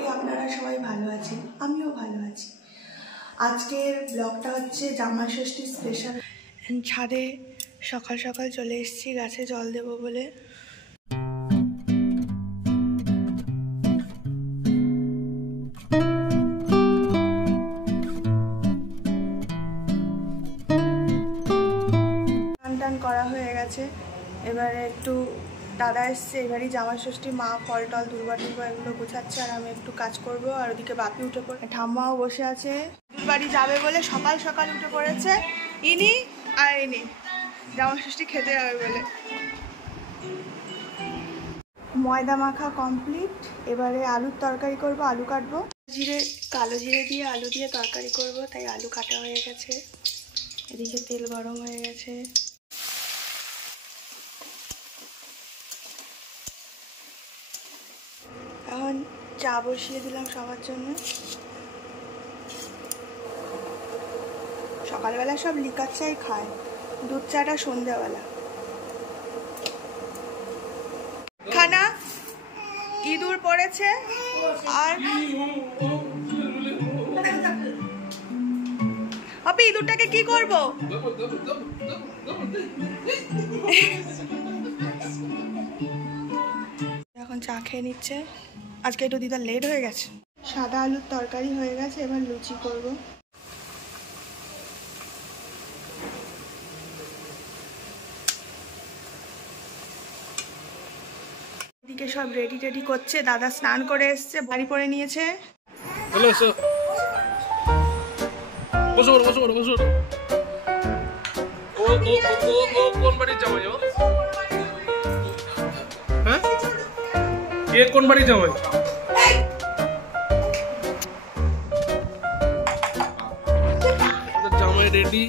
করি আপনারা সবাই ভালো আছেন, আমিও ভালো আছি। আজকের ব্লগটা হচ্ছে জামাই ষষ্ঠী স্পেশাল। ছাদে সকাল সকাল চলে এসেছি গাছে জল দেব বলে। স্নান টান করা হয়ে গেছে, এবারে একটু দাদা এসছে, এবারই জামাই ষষ্ঠী, মা ফল টল দুর্বা টুর্বা এগুলো গোছাচ্ছে আর আমি একটু কাজ করব। আর ওদিকে বাপি উঠে পড়ে, ঠাম্মাও বসে আছে, বাড়ি যাবে বলে সকাল সকাল উঠে পড়েছে ইনি আর ইনি, জামাই ষষ্ঠী খেতে যাবে বলে। ময়দা মাখা কমপ্লিট, এবারে আলুর তরকারি করব, আলু কাটবো, কালো জিরে দিয়ে আলু দিয়ে তরকারি করব, তাই আলু কাটা হয়ে গেছে। এদিকে তেল গরম হয়ে গেছে। এখন চা বসিয়ে দিলাম সবার জন্য। সকালবেলা সব লিকার চাই খায়, দুধ চাটা সন্ধ্যাবেলা। খানা ইঁদুর পড়েছে আর আপনি ইঁদুরটাকে কি করব? এখন চা খেয়ে নিচ্ছে। আজকে একটু দিদা লেট হয়ে গেছে। সাদা আলুর তরকারি হয়ে গেছে, এবার লুচি করব। এদিকে সব রেডি টেডি করছে, দাদা স্নান করে এসছে, বাড়ি পরে নিয়েছে। কোন বাড়ি জামাই? হ্যাঁ, এর কোন বাড়ি জামাই? জামাই রেডি।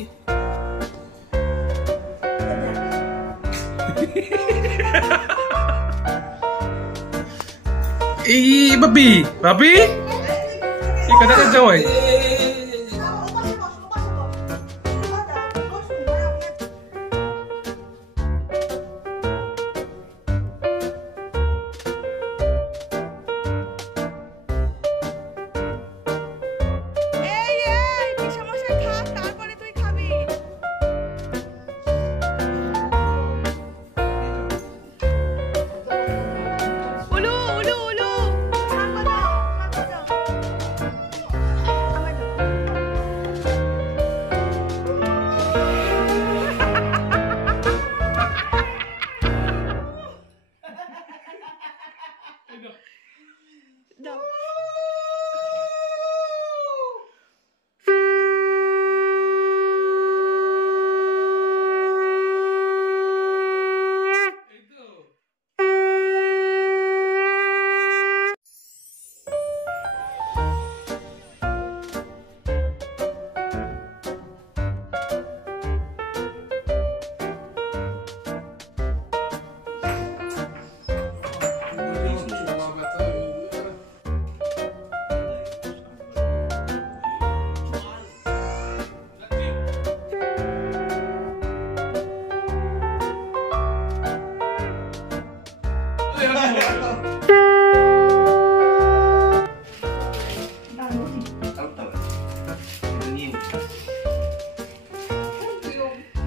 এই বাপি বাপি এই কথা জামাই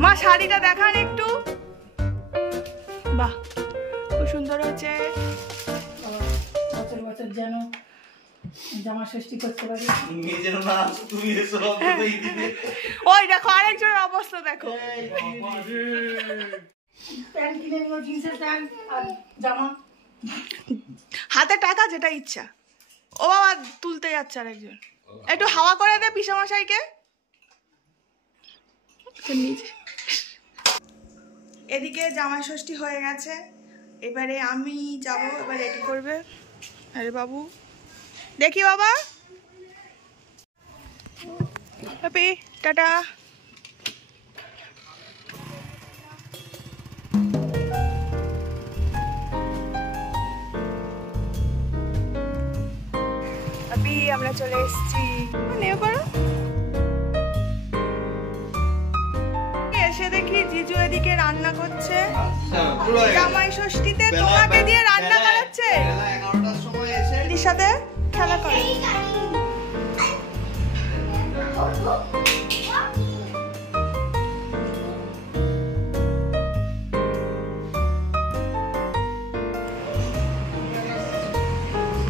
মা শাড়িটা দেখান একটু। বাহ, খুব সুন্দর হচ্ছে। বছর বছর যেন জামা ষষ্ঠী করতে পারি। ওই দেখো আরেকজনের অবস্থা দেখো। প্যান্ট কিনে নিল, জিন্সের প্যান্ট আর জামা, হাতে টাকা, যেটা ইচ্ছা। ও বাবা, তুলতে যাচ্ছে আরেকজন। একটু হাওয়া করে দে পিসামশাইকে। এদিকে জামাই ষষ্ঠী হয়ে গেছে, এবারে আমি যাব, এবার রেডি করবে। আরে বাবু, দেখি বাবা, হ্যাপি টাটা। আমরা চলে এসেছি। নেও করো। এসে দেখি জিজু এদিকে রান্না করছে। জামাই ষষ্ঠীতে তোমাকে দিয়ে রান্না করাচ্ছে। সাথে খেলা করে।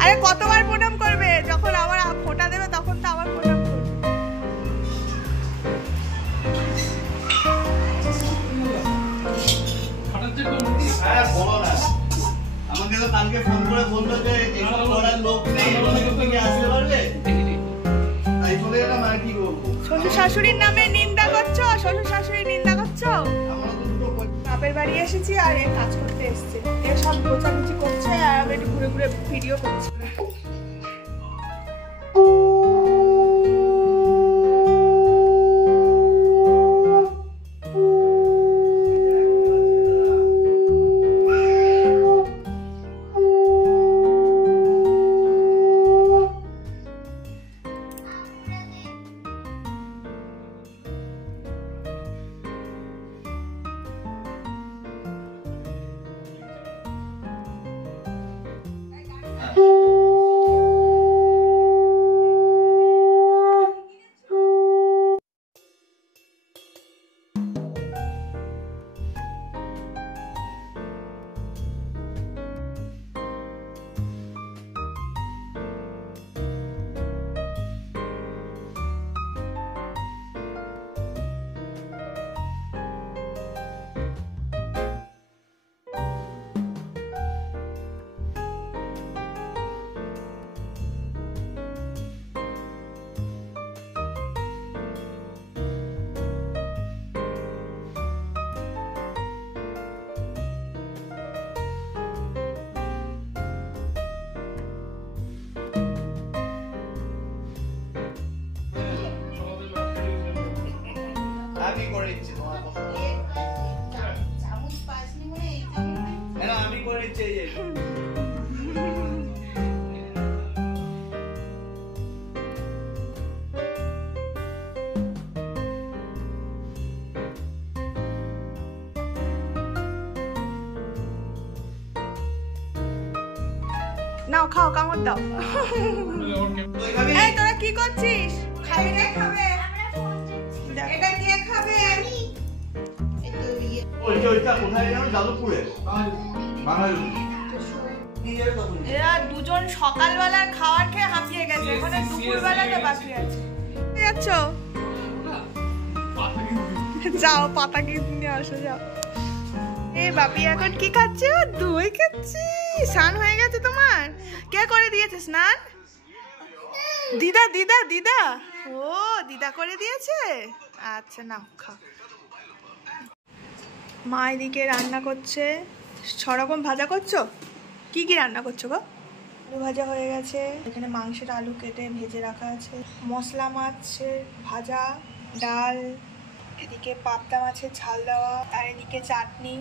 আরে কতবার প্রণাম করবে? যখন আবার ফোঁটা দেবে তখন তো আবার প্রণাম করবে। আমাকে তো কালকে ফোন করে বললো যে এসব করার লোক নেই, তুমি আসতে পারবে? তাই চলে এলাম, আর কি করবো। শ্বশুর শাশুড়ির নামে নিন্দা করছো, শ্বশুর শাশুড়ির নিন্দা করছো। বাপের বাড়ি এসেছি আর এ কাজ করতে এসছে, এ সব গোছাগুছি করছে আর আমি একটু ঘুরে ঘুরে ভিডিও করছি। আমি করে দিচ্ছি, তোমার পছন্দ। আমি করে দিচ্ছি, এই যে। নাও খাও, কামড় দাও। এই তোরা কি করছিস? খাবে না খাবে? এটা কে খাবে? ওইটা কোথায় গেল? যাদবপুরে। এরা দুজন সকালবেলার খাবার খেয়ে হাঁপিয়ে গেছে, এখন দুপুরবেলাটা বাকি আছে। যাচ্ছ? যাও পাতা কিনে আসো, যাও। এই বাপি এখন কি খাচ্ছে? দই খাচ্ছি। স্নান হয়ে গেছে তোমার? কে করে দিয়েছে স্নান? দিদা দিদা দিদা। ও দিদা করে দিয়েছে, আচ্ছা নাও খাও। মা এদিকে রান্না করছে, 6 রকম ভাজা করছো। কি কি রান্না করছো গো? আলু ভাজা হয়ে গেছে, এখানে মাংসের আলু কেটে ভেজে রাখা আছে, মশলা মাছের ভাজা, ডাল, এদিকে পাবদা মাছের ঝাল দেওয়া, আর এদিকে চাটনি।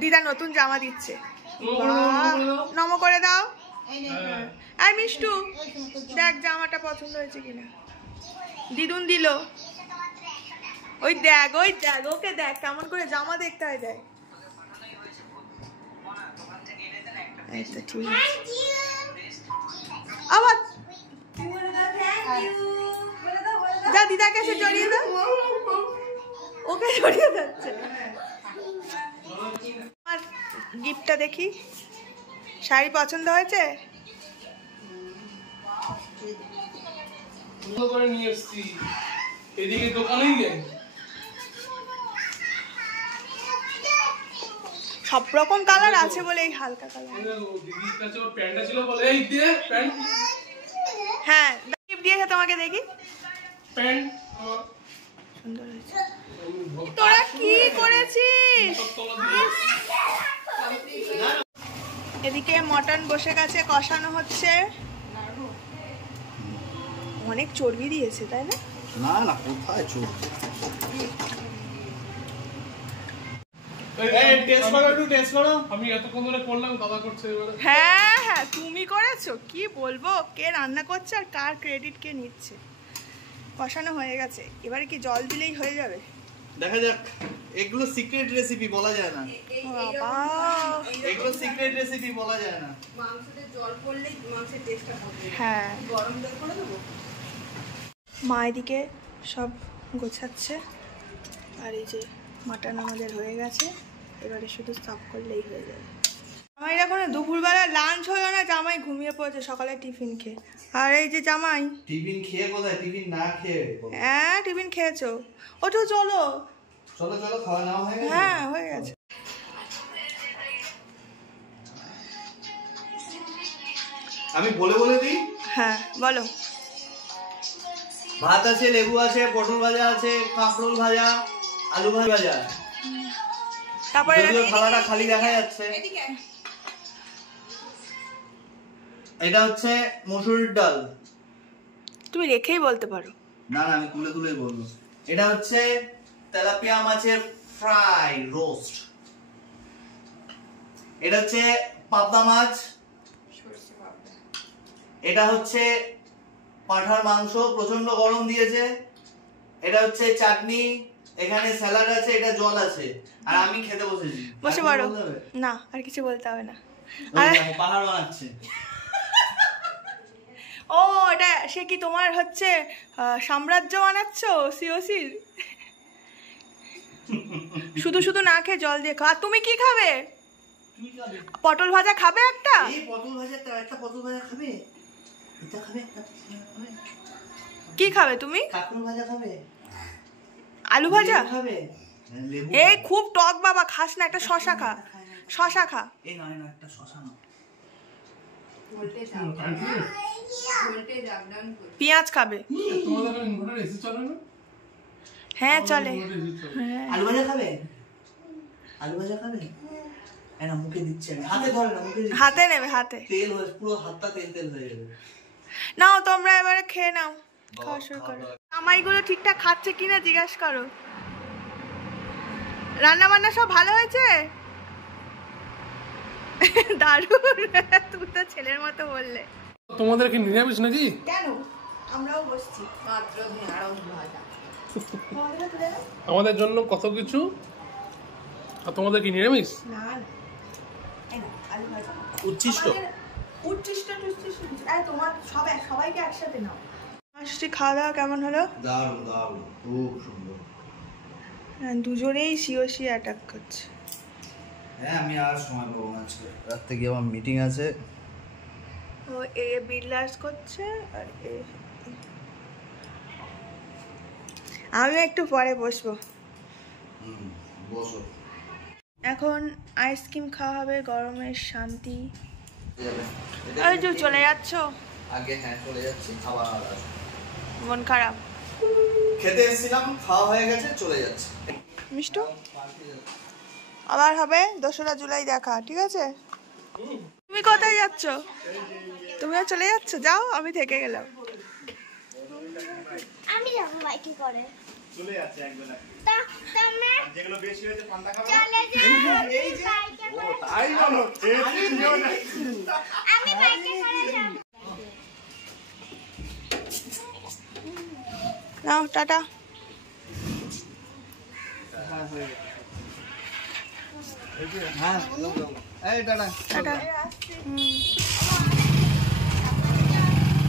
দিদা নতুন জামা দিচ্ছে, নম করে দাও। আর মিষ্টু দেখ জামাটা পছন্দ হয়েছে কিনা। দিদুন দিল, ওই দেখ ওই দেখ, ওকে দেখ কেমন করে জামা দেখতে হয়। দেখ এই তো ঠিক আছে। আবার যা দিদাকে এসে জড়িয়ে দাও, ওকে জড়িয়ে যাচ্ছে। আর গিফটটা দেখি, শাড়ি পছন্দ হয়েছে? এদিকে দোকানেই গেল, সব রকম কালার আছে বলে এই হালকা কালার। দিদির কাছে ওর প্যান্টটা ছিল বলে এই দে প্যান্ট। হ্যাঁ গিফট দিয়েছে তোমাকে, দেখি প্যান্ট সুন্দর হয়েছে। তোরা কি করেছিস? এদিকে মটন বসে গেছে, কষানো হচ্ছে। অনেক চর্বি দিয়েছে তাই না? না না, কোথায় চলছে? আমি এতক্ষণ ধরে করলাম, দাদা করছে এবারে। হ্যাঁ হ্যাঁ তুমি করেছো, কি বলবো কে রান্না করছে আর কার ক্রেডিট কে নিচ্ছে। কষানো হয়ে গেছে, এবারে কি জল দিলেই হয়ে যাবে? দেখা যাক, এগুলো সিক্রেট রেসিপি বলা যায় না। বাবা এগুলো সিক্রেট রেসিপি বলা যায় না। মাংসতে জল পড়লেই মাংসের টেস্টটা হবে। হ্যাঁ, গরম জল করে দেবো। মা এদিকে সব গোছাচ্ছে, আর এই যে মাটন আমাদের হয়ে গেছে, এবারে শুধু সাফ করলেই হয়ে যাবে। জামাই এখন দুপুরবেলা লাঞ্চ হলো না, জামাই ঘুমিয়ে পড়েছে সকালে টিফিন খেয়ে। আর এই যে জামাই টিফিন খেয়ে কোথায়, টিফিন না খেয়ে? হ্যাঁ টিফিন খেয়েছো, ওঠো চলো। চলো চলো, খাওয়া নাওয়া হয়ে গেছে? হ্যাঁ হয়ে গেছে। আমি বলে বলে দিই। হ্যাঁ বলো। ভাত আছে, লেবু আছে, পটল ভাজা আছে, কাঁকরোল ভাজা, আলু ভাজা। তারপরে যদিও থালাটা খালি দেখা যাচ্ছে। এটা হচ্ছে মসুরির ডাল। তুমি রেখেই বলতে পারো। না না, আমি তুলে তুলে বলবো। এটা হচ্ছে তেলাপিয়া মাছের ফ্রাই রোস্ট। এটা হচ্ছে পাবদা মাছ। এটা হচ্ছে পাঁঠার মাংস, প্রচন্ড গরম দিয়েছে। এটা হচ্ছে চাটনি, এখানে স্যালাড আছে, এটা জল আছে, আর আমি খেতে বসেছি। বসে পড়ো। না আর কিছু বলতে হবে না। পাহাড় বানাচ্ছে। ও এটা সে কি তোমার হচ্ছে সাম্রাজ্য বানাচ্ছ সিওসির? শুধু শুধু না খেয়ে জল দিয়ে খাও। আর তুমি কি খাবে? পটল ভাজা খাবে একটা? এই পটল ভাজা, একটা পটল ভাজা খাবে? এটা খাবে? কি খাবে তুমি? কাঁকরোল ভাজা খাবে? আলু ভাজা খাবে? এই খুব টক বাবা, খাস না, একটা শশা খা, শশা খা। এই নয় না, একটা শশা নাও। পেঁয়াজ খাবে? হ্যাঁ চলে। আলু ভাজা খাবে? আলু ভাজা খাবে? না মুখে দিচ্ছে না, হাতে ধরে না, মুখে হাতে নেবে, হাতে তেল হয়ে পুরো হাতটা তেল তেল হয়ে যাবে। নাও তোমরা এবারে খেয়ে নাও, খাওয়া শুরু করো। জামাইগুলো ঠিকঠাক খাচ্ছে কিনা জিজ্ঞাসা করো। রান্না বান্না সব ভালো হয়েছে? দারুণ, তুমি তো ছেলের মতো বললে। তোমাদের কি নিরামিষ নাকি? কেন, আমরাও বসছি। মাত্র ঢেঁড়স ভাজা। আমাদের জন্য কত কিছু, আর তোমাদের কি নিরামিষ? না না, এই নাও, আলু ভাজা। উচ্ছিষ্ট উচ্ছিষ্ট টুচ্ছিষ্ট, আরে তোমার সবাইকে একসাথে নাও। মিষ্টি খাওয়া দাওয়া কেমন হলো? দারুণ দারুণ, খুব সুন্দর। দুজনেই সিওসি অ্যাটাক করছে। হ্যাঁ, আমি আর সময় পাবো না, আজকে রাত থেকে আমার মিটিং আছে। ও এ বিল্ডার্স করছে, আর এ আমি একটু পরে বসবো। বসো। এখন আইসক্রিম খাওয়া হবে, গরমের শান্তি। ওই যে চলে যাচ্ছ? আগে হ্যাঁ চলে যাচ্ছি, খাবার মন খারাপ? খেতে এসেছিলাম, খাওয়া হয়ে গেছে, চলে যাচ্ছি। মিষ্টু আবার হবে 2রা জুলাই দেখা, ঠিক আছে? তুমি কোথায় যাচ্ছ? তুমিও চলে যাচ্ছ? যাও, আমি থেকে গেলাম। আমি যাবো বাইকে করে। চলে যাচ্ছে একদম। যেগুলো বেশি হয়েছে পান্তা খাবো। চলে যাও। এই যে ও তাই বলো, আমি বাইকে করে যাব। নাও টাটা। হ্যাঁ এই টাটা টাটা।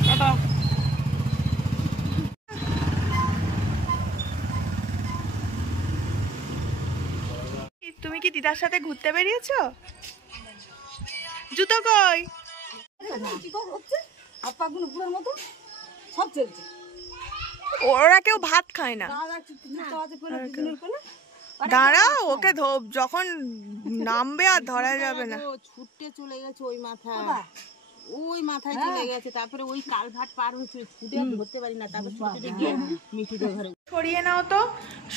টাটা। তুমি কি দিদার সাথে ঘুরতে বেরিয়েছো? জুতো কই? ওরা কেউ ভাত খায় না। দাঁড়াও, ওকে যখন নামবে আর ধরা যাবে না। ছুটতে চলে গেছে ওই মাথায় চলে গেছে, তারপরে ওই কালভার্ট পার হচ্ছে, ছুটে ধরতে পারি না, তারপর ছুটে গিয়ে মিঠুদের ঘরে। সরিয়ে নাও তো,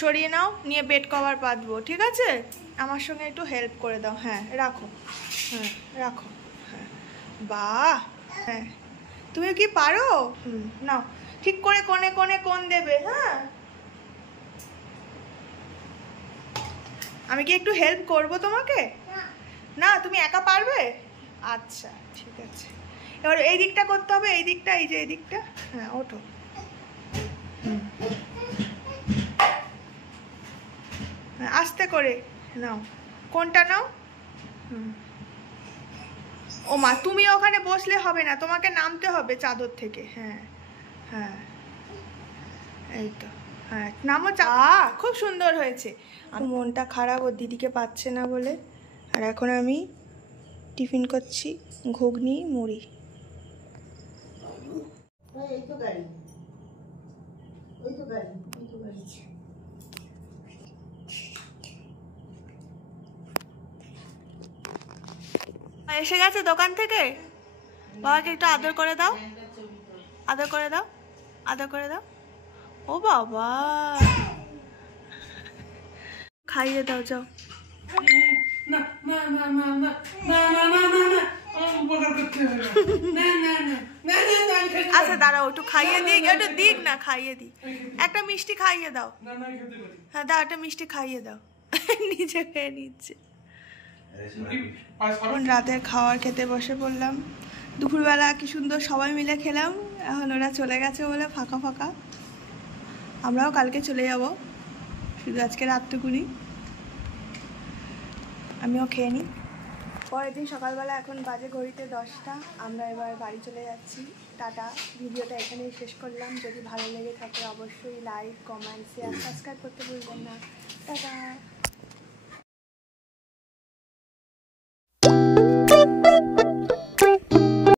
সরিয়ে নাও, নিয়ে বেড কভার পাতবো, ঠিক আছে? আমার সঙ্গে একটু হেল্প করে দাও। হ্যাঁ রাখো, হ্যাঁ রাখো। হ্যাঁ বাহ, হ্যাঁ তুমি কি পারো? নাও, ঠিক করে কোণে কোণে কোণ দেবে। হ্যাঁ আমি কি একটু হেল্প করব তোমাকে? না তুমি একা পারবে? আচ্ছা ঠিক আছে। এবার এই দিকটা করতে হবে, এই দিকটা, এই যে এই দিকটা। হ্যাঁ ওঠো। আস্তে করে নাও, কোনটা নাও? ও মা, তুমি ওখানে বসলে হবে না, তোমাকে নামতে হবে চাদর থেকে। হ্যাঁ হ্যাঁ, এই তো, হ্যাঁ নামো। খুব সুন্দর হয়েছে। মনটা খারাপ ওর দিদিকে পাচ্ছে না বলে। আর এখন আমি টিফিন করছি ঘুগনি মুড়ি। এই তো গাড়ি, ওই তো গাড়ি, ওই তো গাড়ি। এসে গেছে দোকান থেকে। বাবাকে একটু আদর করে দাও, আদর করে দাও, আদর করে দাও। ও বাবা, খাইয়ে দাও, যাও। না না না না না না না না না না উপকার করতে হবে না না না না না না আচ্ছা দাঁড়াও, একটু খাইয়ে দিই, একটু দিক না, খাইয়ে দিই। একটা মিষ্টি খাইয়ে দাও। না না খেতে পারি। হ্যাঁ দাও, একটা মিষ্টি খাইয়ে দাও। নিজে খেয়ে নিচ্ছে। এখন রাতের খাবার খেতে বসে পড়লাম। দুপুরবেলা কি সুন্দর সবাই মিলে খেলাম, এখন ওরা চলে গেছে বলে ফাঁকা ফাঁকা। আমরাও কালকে চলে যাব, শুধু আজকে রাতটুকুনি আমিও খেয়ে নিই। পরের দিন সকালবেলা, এখন বাজে ঘড়িতে 10টা। আমরা এবার বাড়ি চলে যাচ্ছি। টাটা। ভিডিওটা এখানেই শেষ করলাম। যদি ভালো লেগে থাকে অবশ্যই লাইক, কমেন্ট, শেয়ার, সাবস্ক্রাইব করতে ভুলবেন না। টাটা।